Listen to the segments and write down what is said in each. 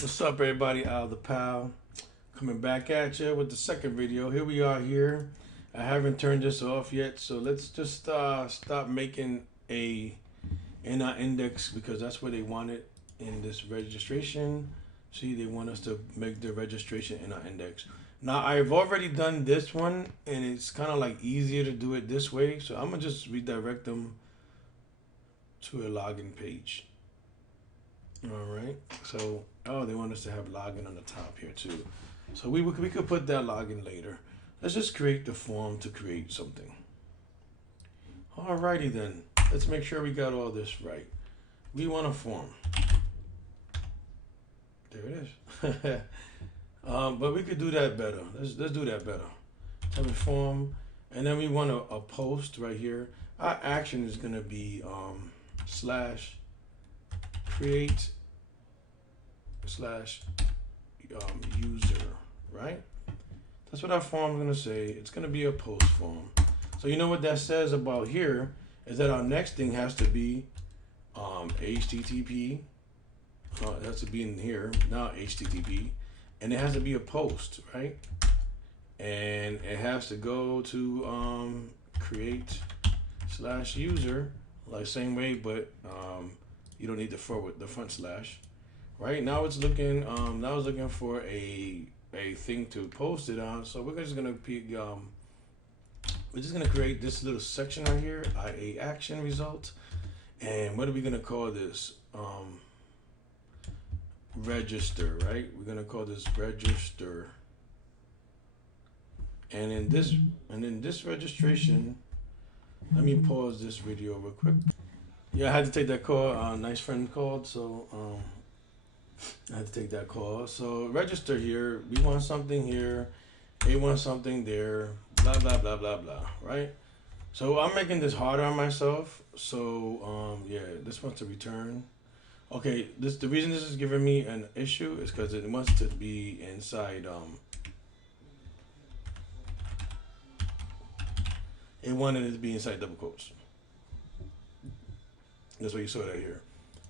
What's up, everybody? Al the Pal coming back at you with the second video. Here we are here. I haven't turned this off yet, so let's just stop making a NI index because that's where they want it in this registration. See, they want us to make the registration NI index. Now, I've already done this one, and it's kind of like easier to do it this way. So I'm gonna just redirect them to a login page. All right. So, oh, they want us to have login on the top here too. So we could put that login later. Let's just create the form to create something. Alrighty then. Let's make sure we got all this right. We want a form. There it is. But we could do that better. Let's do that better. Type of form, and then we want a post right here. Our action is gonna be slash create slash user, right? That's what our form is gonna say. It's gonna be a post form. So you know what that says about here is that our next thing has to be HTTP. It has to be in here now, HTTP, and it has to be a post, right? And it has to go to create slash user, like same way, but you don't need the front slash. Right now it's looking now it's looking for a thing to post it on. So we're just gonna create this little section right here, IA action result. And what are we gonna call this? Register, right? We're gonna call this register. And in this registration, let me pause this video real quick. Yeah, I had to take that call. Nice friend called, so I had to take that call. So register here. We want something here. They want something there. Blah blah blah blah blah. Right. So I'm making this harder on myself. So yeah, this wants to return. Okay, the reason this is giving me an issue is because it wants to be inside. It wanted it to be inside double quotes. That's why you saw that here.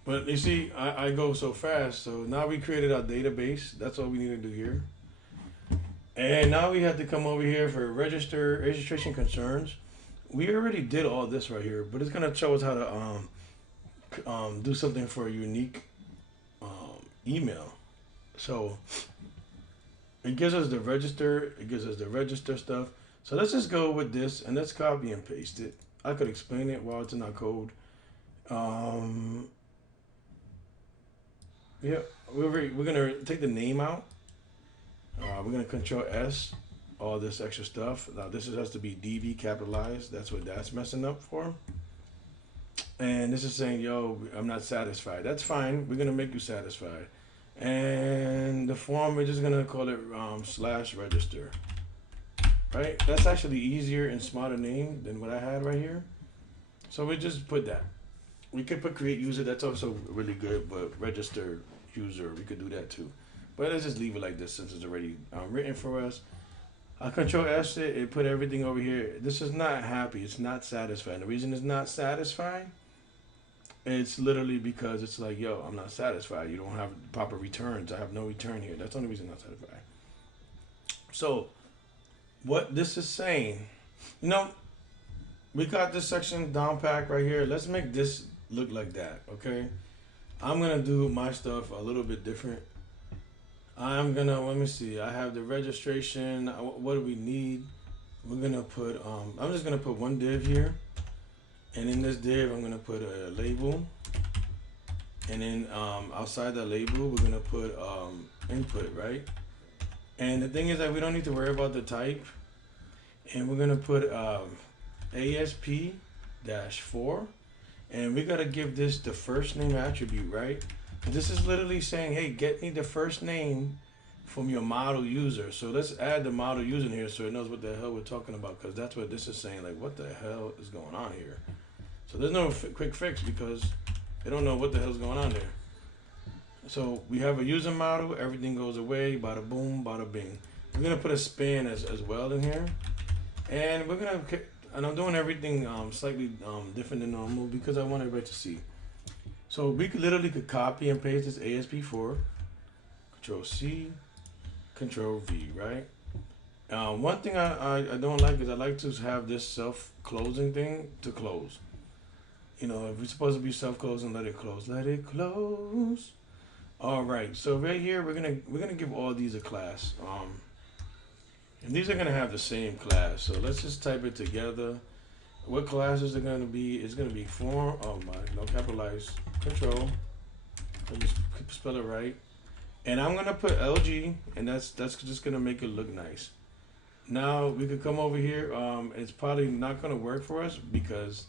But you see, I go so fast. So now we created our database. That's all we need to do here. And now we have to come over here for registration concerns. We already did all this right here, but it's gonna show us how to do something for a unique email. So it gives us the register. It gives us the register stuff. So let's just go with this and let's copy and paste it. I could explain it while it's in our code. Yeah, we're gonna take the name out. We're gonna Control S, all this extra stuff. Now this has to be DB capitalized. That's what that's messing up for. And this is saying, yo, I'm not satisfied. That's fine. We're gonna make you satisfied. And the form, we're just gonna call it slash register. Right? That's actually easier and smarter name than what I had right here. So we just put that. We could put create user. That's also really good, but register user, we could do that too. But let's just leave it like this since it's already written for us. I Control S it, it put everything over here. This is not happy. It's not satisfying. The reason it's not satisfying, it's literally because it's like, yo, I'm not satisfied. You don't have proper returns. I have no return here. That's the only reason I'm not satisfied. So what this is saying, you know, we got this section down pack right here. Let's make this look like that, okay? I'm gonna do my stuff a little bit different. I'm gonna, let me see, I have the registration. What do we need? We're gonna put, I'm just gonna put one div here. And in this div, I'm gonna put a label. And then outside the label, we're gonna put input, right? And the thing is that we don't need to worry about the type. And we're gonna put ASP-4. And we gotta give this the first name attribute, right? This is literally saying, hey, get me the first name from your model user. So let's add the model user in here so it knows what the hell we're talking about, because that's what this is saying. Like, what the hell is going on here? So there's no quick fix because they don't know what the hell's going on there. So we have a user model, everything goes away, bada boom, bada bing. We're gonna put a span as well in here. And we're gonna, and I'm doing everything slightly different than normal because I want everybody to see. So we could literally copy and paste this ASP4. Control C, Control V, right? One thing I don't like is I like to have this self-closing thing to close. You know, if it's supposed to be self-closing, let it close. Let it close. All right. So right here, we're gonna give all these a class. And these are gonna have the same class. So let's just type it together. What classes are gonna be? It's gonna be form. Oh my, no capitalize. Control. Let me spell it right. And I'm gonna put LG, and that's just gonna make it look nice. Now we could come over here. It's probably not gonna work for us because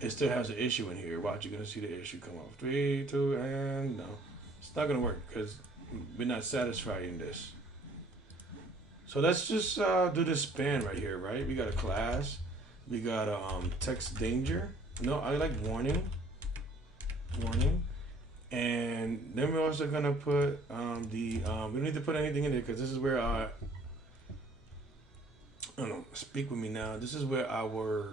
it still has an issue in here. Watch, you're gonna see the issue come up. 3, 2, and no, it's not gonna work because we're not satisfied in this. So let's just do this span right here, right? We got a class. We got a text danger. No, I like warning. Warning. And then we're also gonna put we don't need to put anything in there because this is where our I don't know, speak with me now. This is where our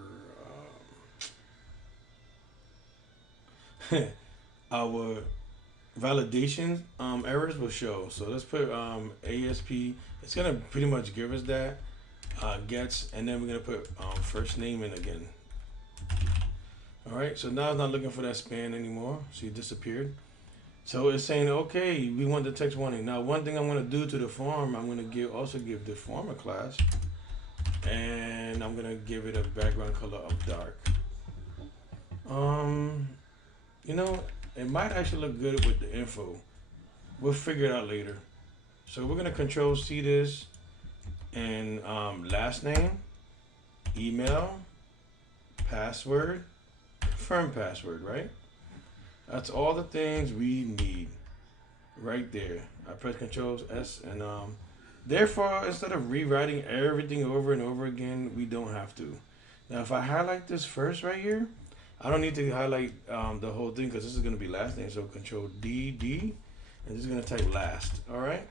our validation errors will show. So let's put ASP. It's gonna pretty much give us that gets, and then we're gonna put first name in again. All right. So now it's not looking for that span anymore. So it disappeared. So it's saying, okay, we want the text warning. Now, one thing I'm gonna do to the form, I'm gonna also give the form a class, and I'm gonna give it a background color of dark. You know, it might actually look good with the info. We'll figure it out later. So we're gonna Control C this, and last name, email, password, confirm password, right? That's all the things we need right there. I press Control S, and therefore, instead of rewriting everything over and over again, we don't have to. Now, if I highlight this first right here, I don't need to highlight the whole thing because this is going to be last name. So Control D, and this is going to type last. All right.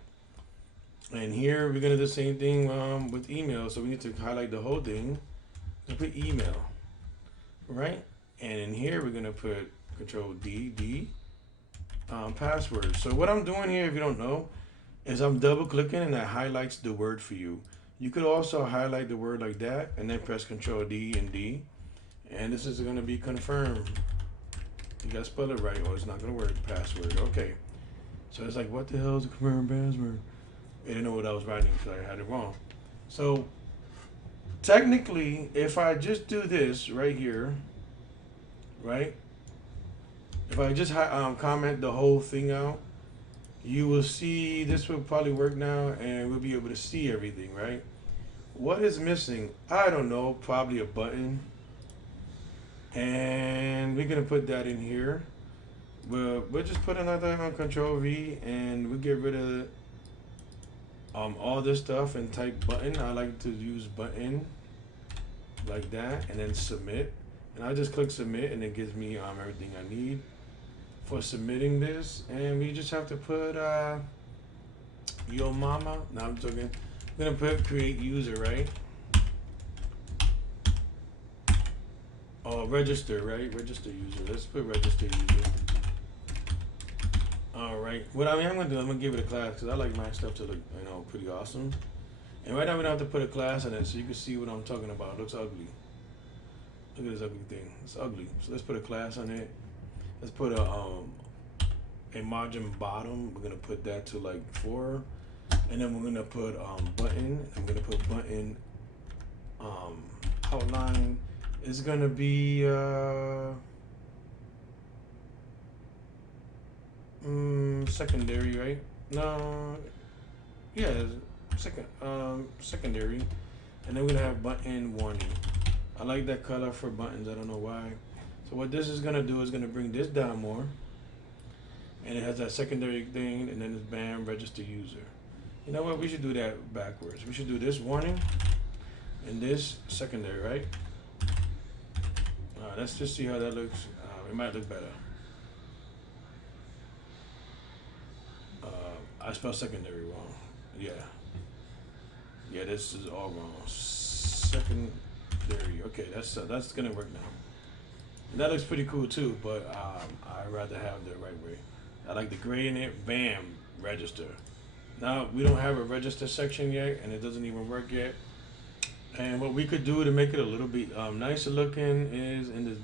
And here we're going to do the same thing with email. So we need to highlight the whole thing and put email. Right. And in here we're going to put Control D, password. So what I'm doing here, if you don't know, is I'm double clicking and that highlights the word for you. You could also highlight the word like that and then press Control D and D. And this is going to be confirmed. You got to spell it right or it's not going to work. Password. Okay. So it's like, what the hell is a confirmed password? I didn't know what I was writing because I had it wrong. So technically, if I just do this right here, right? If I just comment the whole thing out, you will see this will probably work now and we'll be able to see everything, right? What is missing? I don't know, probably a button. And we're going to put that in here. We'll just put another Control V and we'll get rid of all this stuff and type button. I like to use button like that and then submit. And I just click submit and it gives me everything I need for submitting this. And we just have to put yo mama. Now I'm talking. I'm gonna put create user, right? Oh, register, right? Register user. Let's put register user. All right. What I'm gonna do, I'm gonna give it a class because I like my stuff to look, pretty awesome. And right now we don't have to put a class in it, so you can see what I'm talking about. It looks ugly. Look at this ugly thing. It's ugly. So let's put a class on it. Let's put a margin bottom. We're gonna put that to like 4, and then we're gonna put button. I'm gonna put button outline. It's gonna be secondary, right? No, yeah, secondary, and then we're gonna have button warning. I like that color for buttons. I don't know why. So what this is gonna do is gonna bring this down more, and it has that secondary thing, and then it's bam, register user. You know what? We should do that backwards. We should do this warning and this secondary, right? Let's just see how that looks. It might look better. I spelled secondary wrong. Yeah, this is all wrong. Secondary. Okay, that's gonna work now. And that looks pretty cool too, but I'd rather have the right way. I like the gray in it. Bam, register. Now we don't have a register section yet, and it doesn't even work yet. And what we could do to make it a little bit nicer looking is in the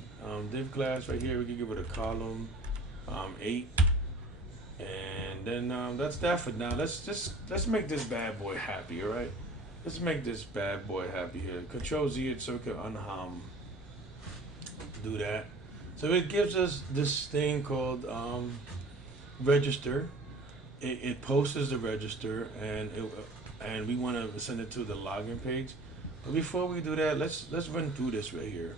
div class right here, we could give it a column 8, and then that's that for now. Let's make this bad boy happy, all right? Let's make this bad boy happy here. Control Z it so we can do that. So it gives us this thing called register. It posts the register, and we want to send it to the login page. But before we do that, let's run through this right here.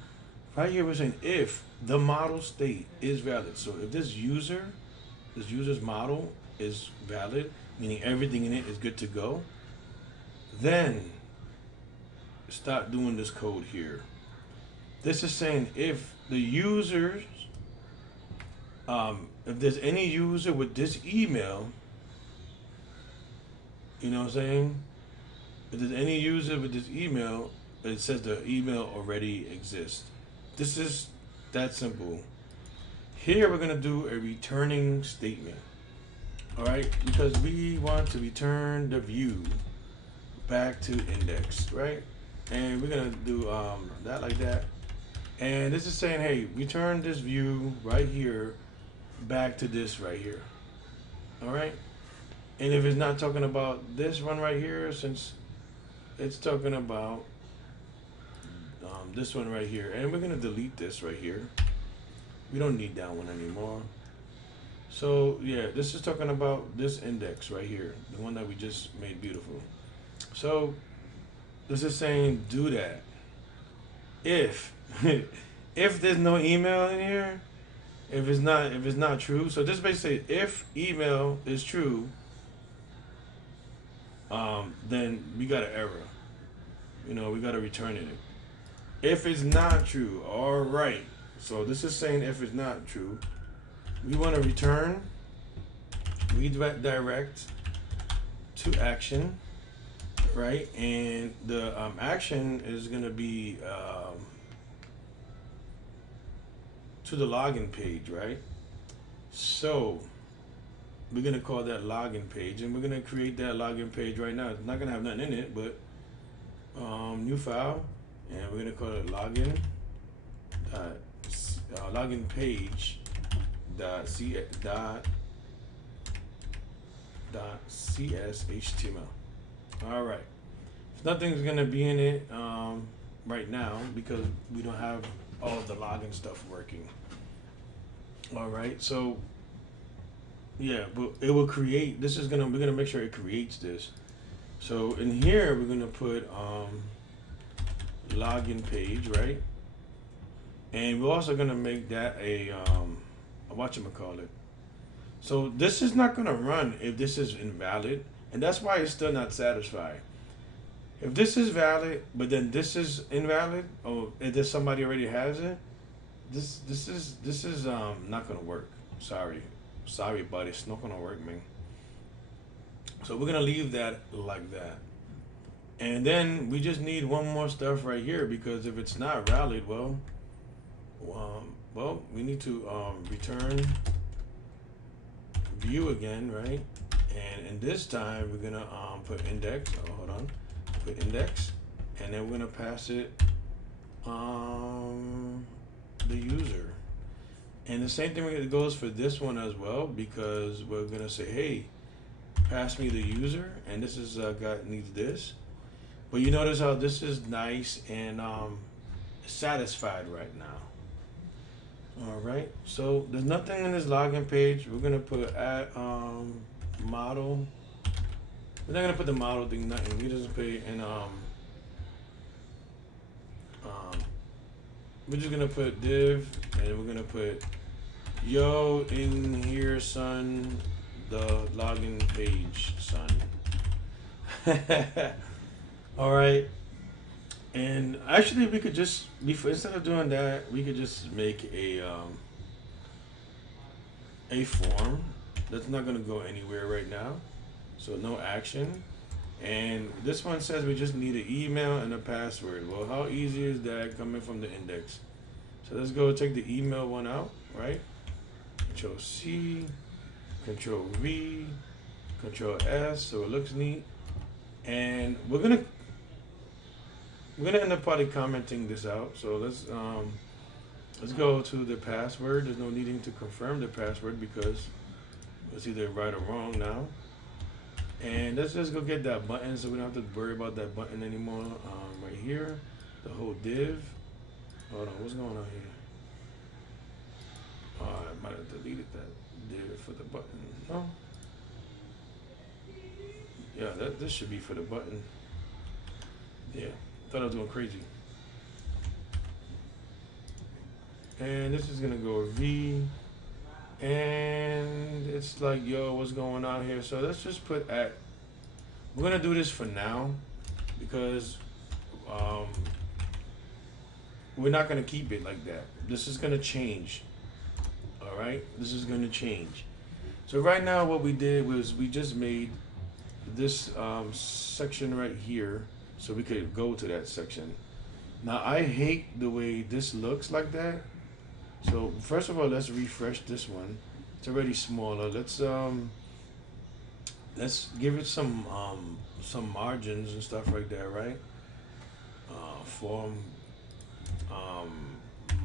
Right here we're saying if the model state is valid. So if this user's model is valid, meaning everything in it is good to go, then start doing this code here. This is saying if the users, if there's any user with this email, you know what I'm saying? If there's any user with this email, it says the email already exists. This is that simple. Here we're gonna do a returning statement. Alright, because we want to return the view back to index, right? And we're gonna do that like that. And this is saying, hey, return this view right here back to this right here. Alright? And if it's not talking about this one right here, since it's talking about this one right here, and we're gonna delete this right here. We don't need that one anymore. So yeah, this is talking about this index right here, the one that we just made beautiful. So this is saying do that. If if there's no email in here, if it's not true. So this basically says if email is true, then we got an error. You know, we got to return it. If it's not true, all right. So this is saying if it's not true, we want to return redirect to action, right? And the action is going to be to the login page, right? So we're going to call that login page, and we're going to create that login page right now. It's not going to have nothing in it, but new file, and we're going to call it login page .cs HTML. All right. Nothing's going to be in it right now because we don't have all of the login stuff working. All right. So yeah, but it will create. We're gonna make sure it creates this. So in here we're gonna put login page, right? And we're also gonna make that a whatchamacallit. So this is not gonna run if this is invalid, and that's why it's still not satisfied. If this is valid, but then this is invalid, or if there's somebody already has it, this is not gonna work. Sorry, but it's not gonna work, man. So we're gonna leave that like that. And then we just need one more stuff right here, because if it's not valid, well, we need to return view again, right? And this time we're gonna put index. Oh, hold on, put index, and then we're gonna pass it the user. And the same thing goes for this one as well, because we're gonna say, hey, pass me the user, and this is guy needs this. But you notice how this is nice and satisfied right now. All right, so there's nothing in this login page. We're gonna put at model. We're not gonna put the model thing, nothing. We just put it in we're just gonna put div, and we're gonna put yo in here, son, the login page, son. All right. And actually we could just, instead of doing that, we could just make a form that's not gonna go anywhere right now. So no action. And this one says we just need an email and a password. Well, how easy is that coming from the index? So let's go take the email one out, right? Control C, Control V, Control S so it looks neat. And we're gonna end up probably commenting this out. So let's go to the password. There's no needing to confirm the password because it's either right or wrong now. And let's just go get that button so we don't have to worry about that button anymore. Right here, the whole div. Hold on, what's going on here? I might have deleted that div for the button. No. Yeah, this should be for the button. Yeah, thought I was going crazy. And this is gonna go V. And it's like, yo, what's going on here? So let's just put at. We're gonna do this for now because we're not gonna keep it like that. This is gonna change. All right, this is gonna change. So right now, what we did was we just made this section right here, so we could go to that section. Now I hate the way this looks like that. So first of all, let's refresh this one. It's already smaller. Let's give it some margins and stuff like that, right? Form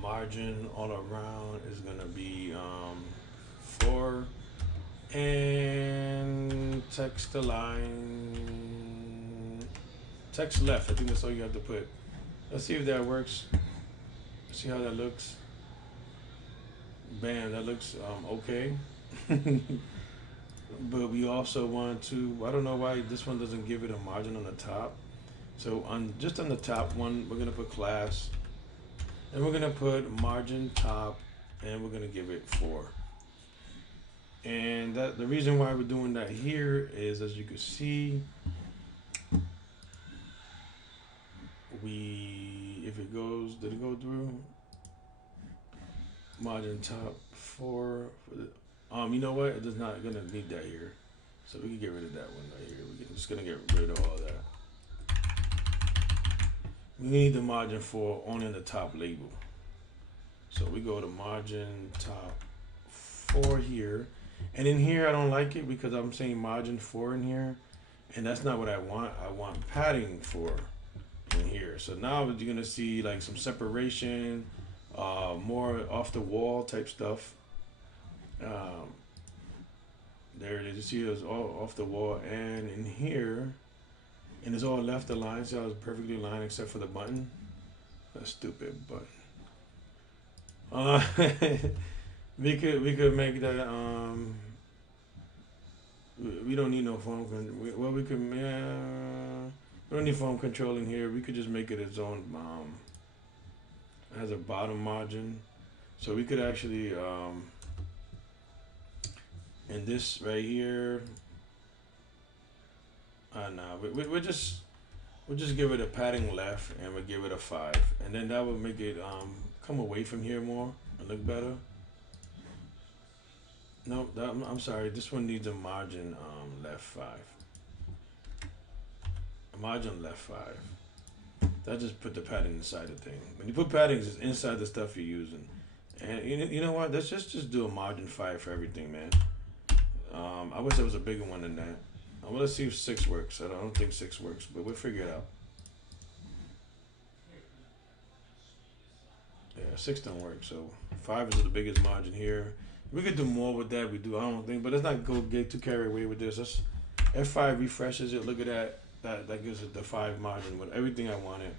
margin all around is gonna be 4, and text align, text left. I think that's all you have to put. Let's see if that works. See how that looks. Bam, that looks okay. But we also want to, I don't know why this one doesn't give it a margin on the top. So just on the top one, we're gonna put class, and we're gonna put margin top, and we're gonna give it 4. And the reason why we're doing that here is, as you can see, if it goes, did it go through? Margin top 4 for the, you know what? It does not gonna need that here, so we can get rid of that one right here. We're just gonna get rid of all that. We need the margin 4 only in the top label. So we go to margin top 4 here, and in here I don't like it because I'm saying margin 4 in here, and that's not what I want. I want padding 4 in here. So now you're gonna see like some separation, more off the wall type stuff. There it is. You see it's all off the wall, and in here, and it's all left aligned. So I was perfectly aligned except for the button. That stupid button. We could make that. We don't need no phone. Well, we could. We don't need phone control in here. We could just make it its own. It has a bottom margin, so we could actually. And this right here, no, we'll just give it a padding left, and we'll give it a 5, and then that will make it come away from here more and look better. No, I'm sorry. This one needs a margin left 5. A margin left 5. That just put the padding inside the thing. When you put paddings, it's inside the stuff you're using. And you know what? Let's just do a margin 5 for everything, man. I wish there was a bigger one than that. Let's see if 6 works. I don't think 6 works, but we'll figure it out. Yeah, 6 don't work, so 5 is the biggest margin here. We could do more with that. We do. I don't think, but let's not go get too carried away with this. Let's, F5 refreshes it. Look at that. That gives it the 5 margin with everything I wanted.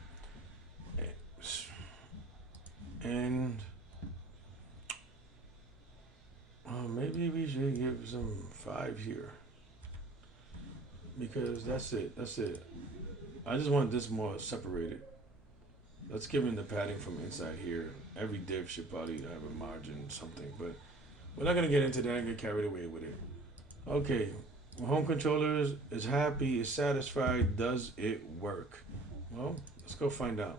And maybe we should give some 5 here, because that's it. That's it. I just want this more separated. Let's give him the padding from inside here. Every div should probably have a margin something, but we're not gonna get into that and get carried away with it. Okay, home controller is happy, is satisfied. Does it work? Well, let's go find out.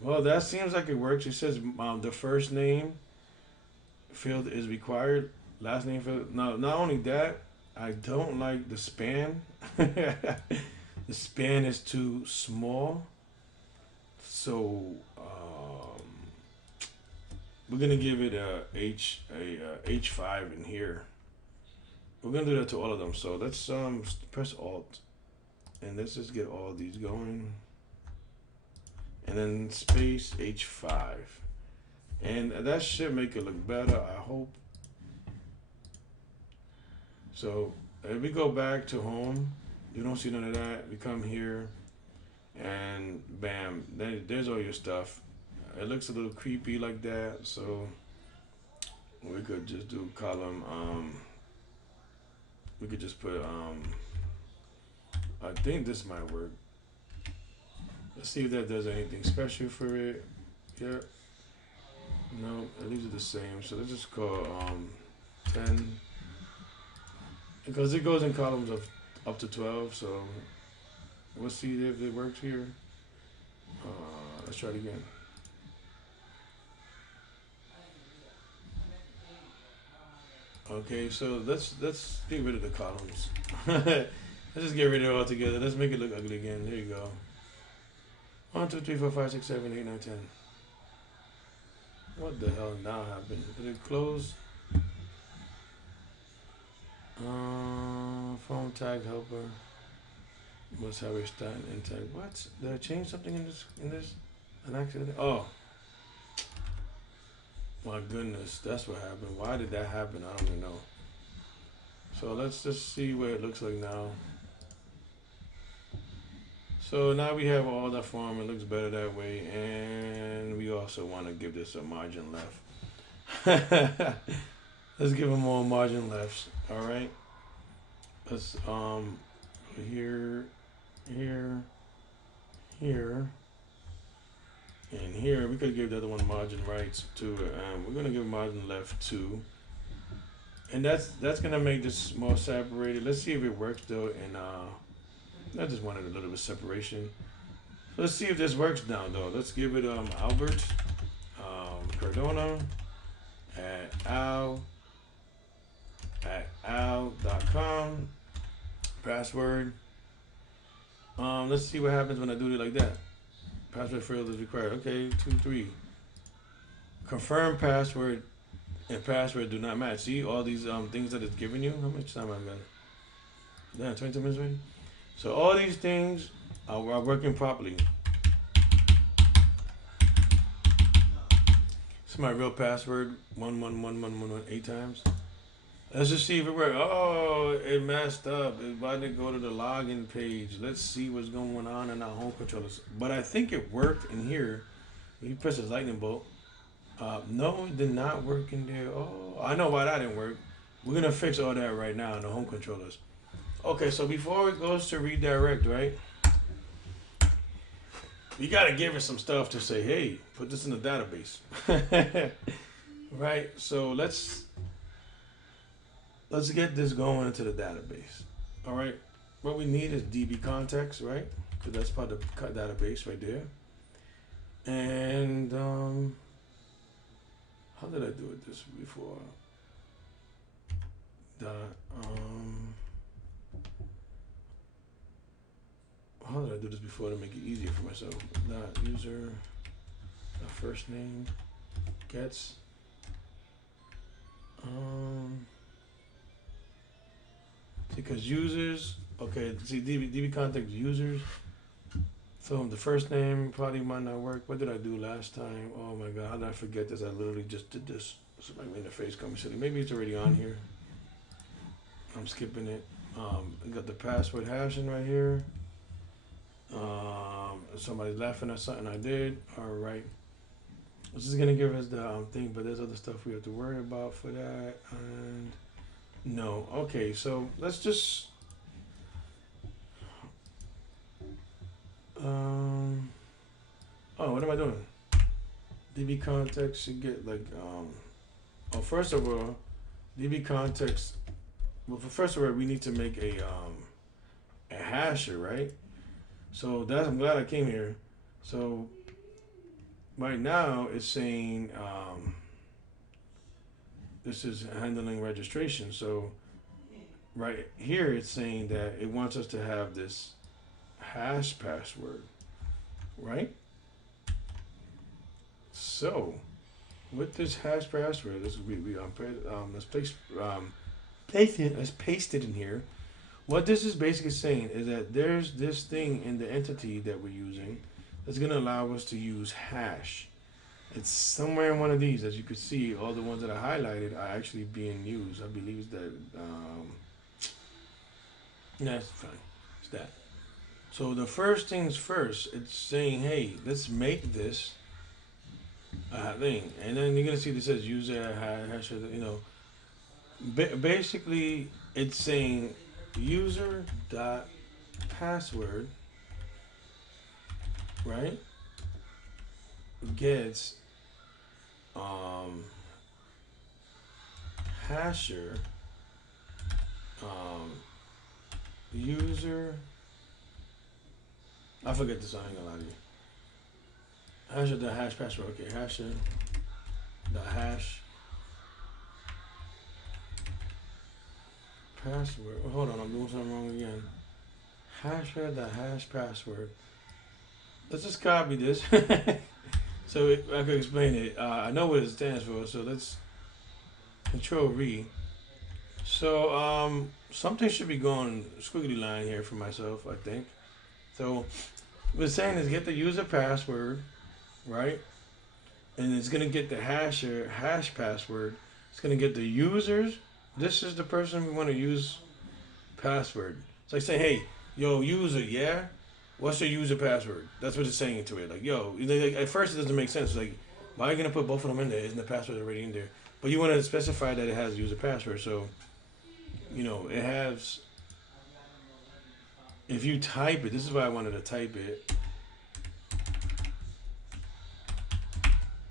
Well, that seems like it works. It says the first name field is required. Last name field. Now, not only that, I don't like the span. The span is too small. So we're gonna give it a H5 in here, we're gonna do that to all of them. So let's press Alt and let's just get all these going, and then space H5, and that should make it look better, I hope. So if we go back to home, you don't see none of that. We come here, and bam, there's all your stuff. It looks a little creepy like that, so we could just do column. We could just put. I think this might work. Let's see if that does anything special for it. Yeah. No, these are the same. So let's just call 10, because it goes in columns of up to 12. So we'll see if it works here. Let's try it again. Okay, so let's get rid of the columns. Let's just get rid of it altogether. Let's make it look ugly again. There you go. 1, 2, 3, 4, 5, 6, 7, 8, 9, 10. What the hell now happened? Did it close? Phone tag helper. Must have a stat and tag. What? Did I change something in this? An accident? Oh. My goodness, that's what happened. Why did that happen? I don't even know. So let's just see what it looks like now. So now we have all the form. It looks better that way, and we also want to give this a margin left. Let's give them more margin lefts. All right. Let's here, here, here, and here. We could give the other one margin rights to it. We're gonna give margin left 2, and that's gonna make this more separated. Let's see if it works though. And I just wanted a little bit of separation. Let's see if this works now though. Let's give it Albert Cardona at al.com. Password. Let's see what happens when I do it like that. Password field is required. Okay, 2, 3. Confirm password and password do not match. See all these things that it's giving you. How much time I've got? Damn, 22 minutes ready. So all these things are working properly. It's my real password. 111111 8 times. Let's just see if it works. Oh, it messed up. It's about to go to the login page. Let's see what's going on in our home controllers. But I think it worked in here. You press this lightning bolt. No, it did not work in there. Oh, I know why that didn't work. We're gonna fix all that right now in the home controllers. Okay, so before it goes to redirect, right? You gotta give it some stuff to say, hey, put this in the database. Right? So let's get this going into the database. All right. What we need is DB context, right? Because that's part of the database right there. And how did I do it this before? How did I do this before to make it easier for myself? User first name gets because users, okay, see DB context users. So the first name probably might not work. What did I do last time? Oh my god, how did I forget this? I literally just did this. So my interface coming silly. Maybe it's already on here. I'm skipping it. I got the password hashing right here. Somebody's laughing at something I did. All right. This is gonna give us the thing, but there's other stuff we have to worry about for that. And no, okay. So let's just oh, what am I doing? DB context should get like oh, first of all, DB context. Well, first of all, we need to make a hasher, right? So that's, I'm glad I came here. So right now it's saying this is handling registration. So right here it's saying that it wants us to have this hash password, right? So with this hash password, this will be let's let's paste it in here. What this is basically saying is that there's this thing in the entity that we're using that's going to allow us to use hash. It's somewhere in one of these. As you can see, all the ones that I highlighted are actually being used. I believe that, that's fine. It's that. So the first things first, it's saying, hey, let's make this thing. And then you're going to see this says user hash, you know. Basically, it's saying user dot password, right, gets hasher user, I forget this, I ain't gonna lie to you. Hasher dot hash password, okay, hasher dot hash password. Hold on, I'm doing something wrong again. Hasher dot hash password. Let's just copy this. So I could explain it. I know what it stands for, so let's Control V. So something should be going squiggly line here for myself, I think. So what it's saying is get the user password, right? And it's gonna get the hash password. It's gonna get the users. This is the person we want to use password. It's like saying, hey, yo, user, yeah? What's your user password? That's what it's saying to it. Like, yo, like, at first it doesn't make sense. It's like, why are you going to put both of them in there? Isn't the password already in there? But you want to specify that it has user password. So, you know, it has, if you type it, this is why I wanted to type it.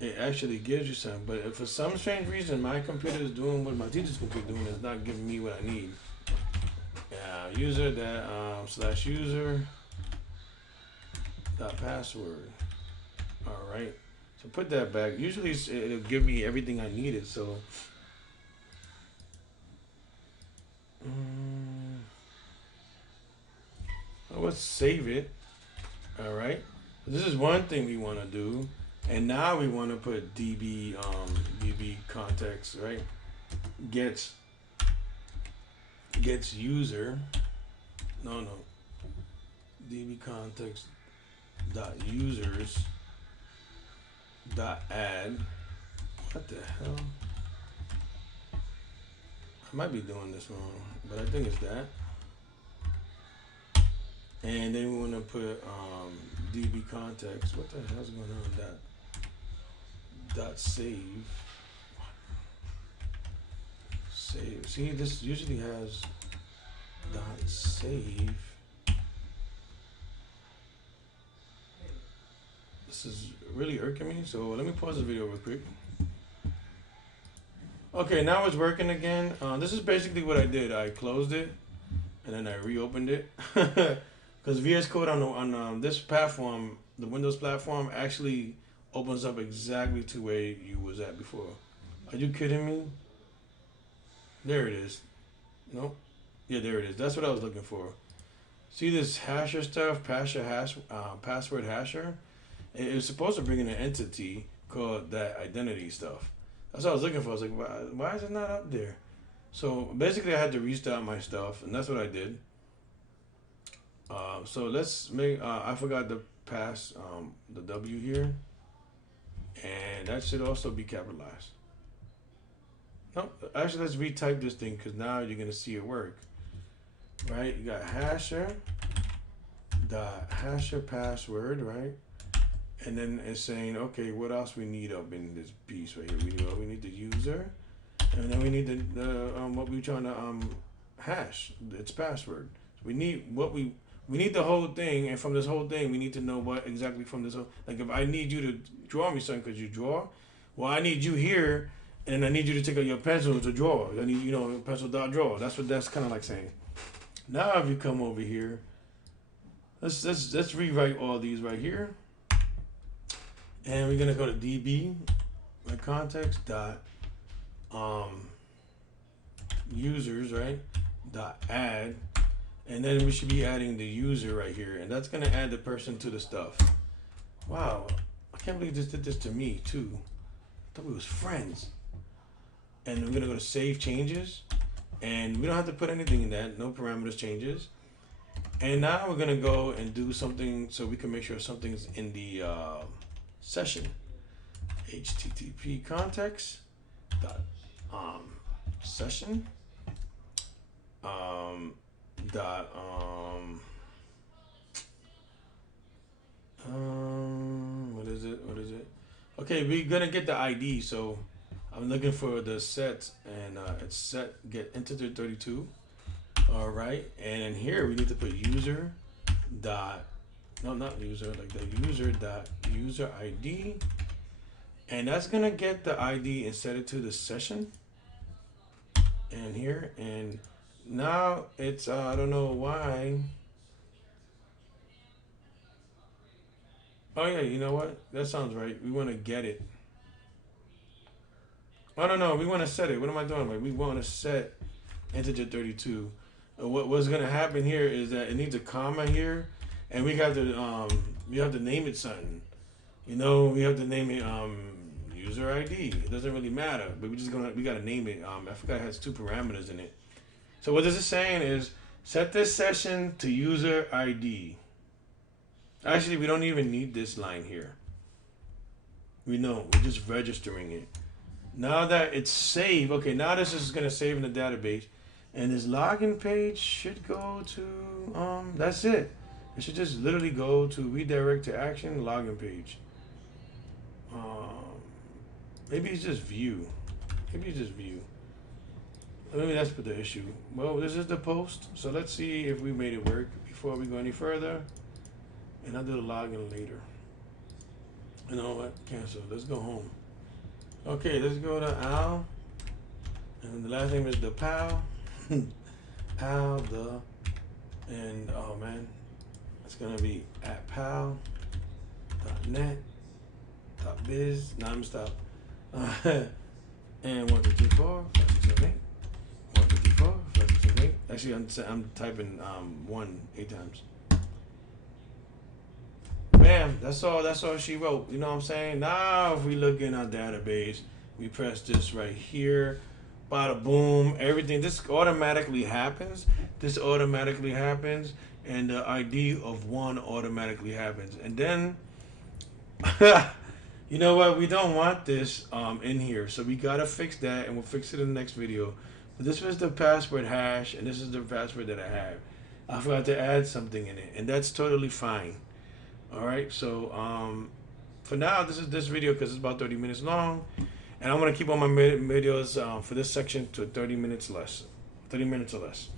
It actually gives you some. But if for some strange reason my computer is doing what my teacher's computer is doing, it's not giving me what I need. User that slash user dot password. All right, so put that back. Usually it'll give me everything I needed. So let's save it. All right, this is one thing we want to do, and now we want to put db context, right? Gets user. No. db context dot users dot add. What the hell? I might be doing this wrong, but I think it's that. And then we want to put db context. What the hell's going on with that? Dot save. Save. See, this usually has dot save. This is really irking me, so let me pause the video real quick. Okay, now it's working again. This is basically what I did. I closed it and then I reopened it because VS Code on this platform, the Windows platform, actually opens up exactly to where you was at before. Are you kidding me? There it is. Nope. Yeah, there it is. That's what I was looking for. See this hasher stuff, password hasher? It was supposed to bring in an entity called that identity stuff. That's what I was looking for. I was like, why is it not up there? So basically I had to restart my stuff, and that's what I did. So let's make, I forgot to pass the W here. And that should also be capitalized. No, actually let's retype this thing because now you're going to see it work. Right, you got hasher password, right? And then it's saying, okay, what else we need up in this piece right here? We need the user, and then we need the what we're trying to hash its password. So we need the whole thing, and from this whole thing, we need to know what exactly from this whole, like if I need you to draw me something because you draw, well I need you here, and I need you to take out your pencil to draw. I need pencil dot draw. That's what that's kind of like saying. Now if you come over here, let's rewrite all these right here. And we're gonna go to db context dot users, right, dot add, and then we should be adding the user right here, and that's gonna add the person to the stuff. Wow, I can't believe this did this to me too. I thought we was friends. And we're gonna go to save changes, And we don't have to put anything in that, no parameters changes. And now we're gonna go and do something so we can make sure something's in the session. HTTP context dot session dot what is it? Okay, we're gonna get the ID, so I'm looking for the set, and it's set get integer 32. All right, and in here we need to put user dot, no, not user, like the user dot user ID, and that's gonna get the ID and set it to the session. And here, and now it's I don't know why. Oh yeah, you know what? That sounds right. We want to get it. Oh no, we want to set it. What am I doing? Like, we want to set integer 32. What's gonna happen here is that it needs a comma here, and we have to name it something. You know, we have to name it user ID. It doesn't really matter, but we gotta name it. I forgot it has 2 parameters in it. So what this is saying is set this session to user ID. Actually, we don't even need this line here. We're just registering it. Now that it's saved, okay, now this is gonna save in the database. And this login page should go to, that's it. It should just literally go to redirect to action login page. Maybe it's just view. Maybe that's the issue. Well, this is the post. So let's see if we made it work before we go any further. And I'll do the login later. You know what? Cancel. Let's go home. Okay, let's go to Al. And the last name is DePal. Pal and oh man, it's gonna be at pal.net.biz. Nah, I'm stop. And 1 2 3 4 5 6 7 8. 1 2 3 4 5 6 7 8. Actually, I'm typing 1 8 times. Bam, that's all she wrote. You know what I'm saying? Now if we look in our database, we press this right here. Bada boom, everything. This automatically happens. And the ID of 1 automatically happens. And then, you know what? We don't want this in here, so we gotta fix that, and we'll fix it in the next video. But this was the password hash, and this is the password that I have. I forgot to add something in it, and that's totally fine. All right. So for now, this is this video because it's about 30 minutes long. And I'm going to keep all my videos for this section to 30 minutes or less.